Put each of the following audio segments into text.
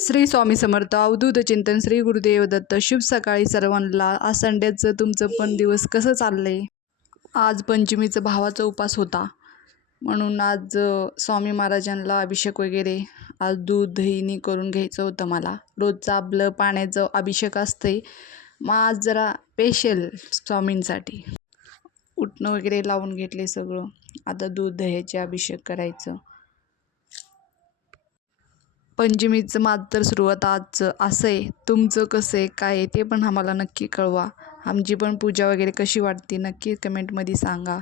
श्री स्वामी समर्थ अवधूत चिंतन श्री गुरुदेव दत्त. शुभ सकाळी सर्वांना. आज संडेचं तुमचं पण दिवस कसं चाललंय? आज पंचमीचा भावाचा उपास होता म्हणून आज स्वामी महाराजांना अभिषेक वगैरे आज दूध दहीनी करून घ्यायचं होतं मला. रोजचं आपलं पाण्याचं अभिषेक असते, मग आज जरा स्पेशल स्वामींसाठी उठणं वगैरे लावून घेतले सगळं. आता दूध दह्याचे अभिषेक करायचं. पंचमीचं माझं तर सुरुवात आज असं आहे. तुमचं कसं आहे काय आहे ते पण आम्हाला नक्की कळवा. आमची पण पूजा वगैरे कशी वाटते नक्की कमेंटमध्ये सांगा.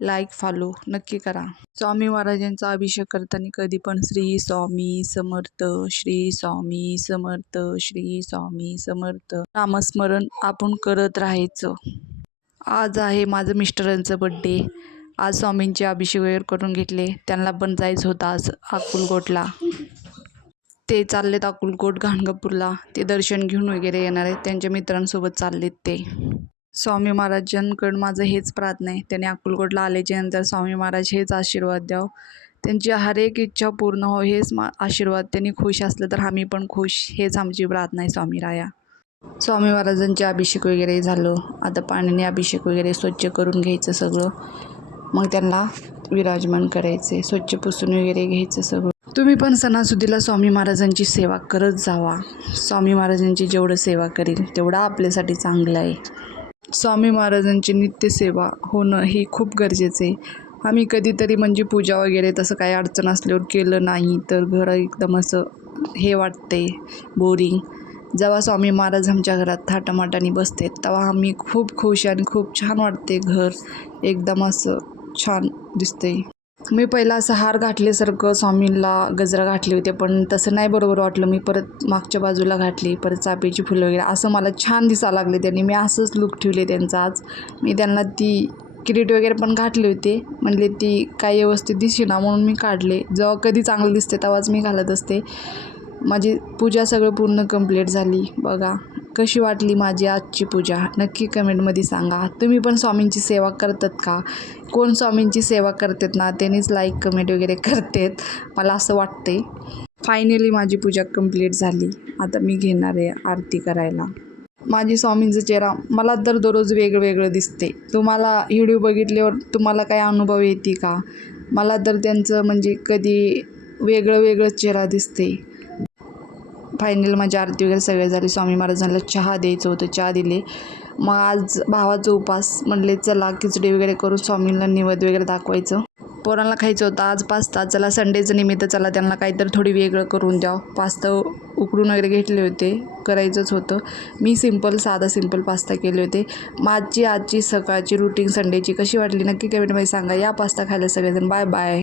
लाईक फॉलो नक्की करा. स्वामी महाराजांचा अभिषेक करताना कधी पण श्री स्वामी समर्थ, श्री स्वामी समर्थ, श्री स्वामी समर्थ नामस्मरण आपण करत राहायचं. आज आहे माझं मिस्टरांचं बड्डे. आज स्वामींचे अभिषेक वगैरे करून घेतले. त्यांना पण जायचं होतं आज अक्कलकोटला. ते चाललेत अक्कलकोट गाणगापूरला. ते दर्शन घेऊन वगैरे येणार आहेत. त्यांच्या मित्रांसोबत चाललेत ते. स्वामी महाराजांकडं माझं हेच प्रार्थना आहे, त्याने अक्कलकोटला आल्याच्या नंतर स्वामी महाराज हेच आशीर्वाद द्यावं, त्यांची हर एक इच्छा पूर्ण हो हेच आशीर्वाद. त्यांनी खुश असलं तर आम्ही पण खुश, हेच आमची प्रार्थना आहे स्वामी राया. स्वामी महाराजांचे अभिषेक वगैरे झालं. आता पाण्याने अभिषेक वगैरे स्वच्छ करून घ्यायचं सगळं. मग त्यांना विराजमान करायचे, स्वच्छ पुसून वगैरे घ्यायचं सगळं. तुम्ही पण सणासुदीला स्वामी महाराजांची सेवा करत जावा. स्वामी महाराजांची जेवढं सेवा करील तेवढं आपल्यासाठी चांगलं आहे. स्वामी महाराजांची नित्यसेवा होणं हे खूप गरजेचं आहे. आम्ही कधीतरी म्हणजे पूजा वगैरे तसं काही अडचण असल्यावर केलं नाही तर घर एकदम असं हे वाटते बोरिंग. जेव्हा स्वामी महाराज आमच्या घरात थाटामाटाने बसते तेव्हा आम्ही खूप खुश आणि खूप छान वाटते. घर एकदम असं छान दिसते. मी पहिला असं हार घातल्यासारखं स्वामींना गजरा घातले होते, पण तसं नाही बरोबर वाटलं. मी परत मागच्या बाजूला घातली, परत चापेची फुलं वगैरे असं मला छान दिसायला लागले त्यांनी. मी असंच लुक ठेवले त्यांचा. आज मी त्यांना ती किरीट वगैरे पण घातले होते, म्हणले ती काही व्यवस्थित दिसेना म्हणून मी काढले. जेव्हा कधी चांगलं दिसते तेव्हाच मी घालत असते. माझी पूजा सगळं पूर्ण कंप्लीट झाली. बघा कशी वाटली माझी आजची पूजा नक्की कमेंटमध्ये सांगा. तुम्ही पण स्वामींची सेवा करतात का? कोण स्वामींची सेवा करतात ना त्यांनीच लाईक कमेंट वगैरे करतात, मला असं वाटते. फायनली माझी पूजा कंप्लीट झाली. आता मी घेणार आहे आरती करायला. माझी स्वामींचा चेहरा मला तर दररोज वेगळं वेगळं दिसते. तुम्हाला व्हिडिओ बघितल्यावर तुम्हाला काय अनुभव येते का? मला तर त्यांचं म्हणजे कधी वेगळं वेगळं चेहरा दिसते. फायनल माझी आरती वगैरे सगळे झाली. स्वामी महाराजांना चहा द्यायचं होतं, चहा दिले. मग आज भावाचा उपास म्हणले चला खिचडी वगैरे करून स्वामींना निवेद वगैरे दाखवायचं. पोरांना खायचं होतं आज पास्ता. चला संडेचं निमित्त चला त्यांना काहीतरी थोडी वेगळं करून द्यावं. पास्ता उकडून वगैरे घेतले होते, करायचंच होतं. मी साधा सिंपल पास्ता केले होते. माझी आजची सकाळची रुटीन संडेची कशी वाटली नक्की कमेंटमध्ये सांगा. या पास्ता खायला सगळेजण. Bye bye.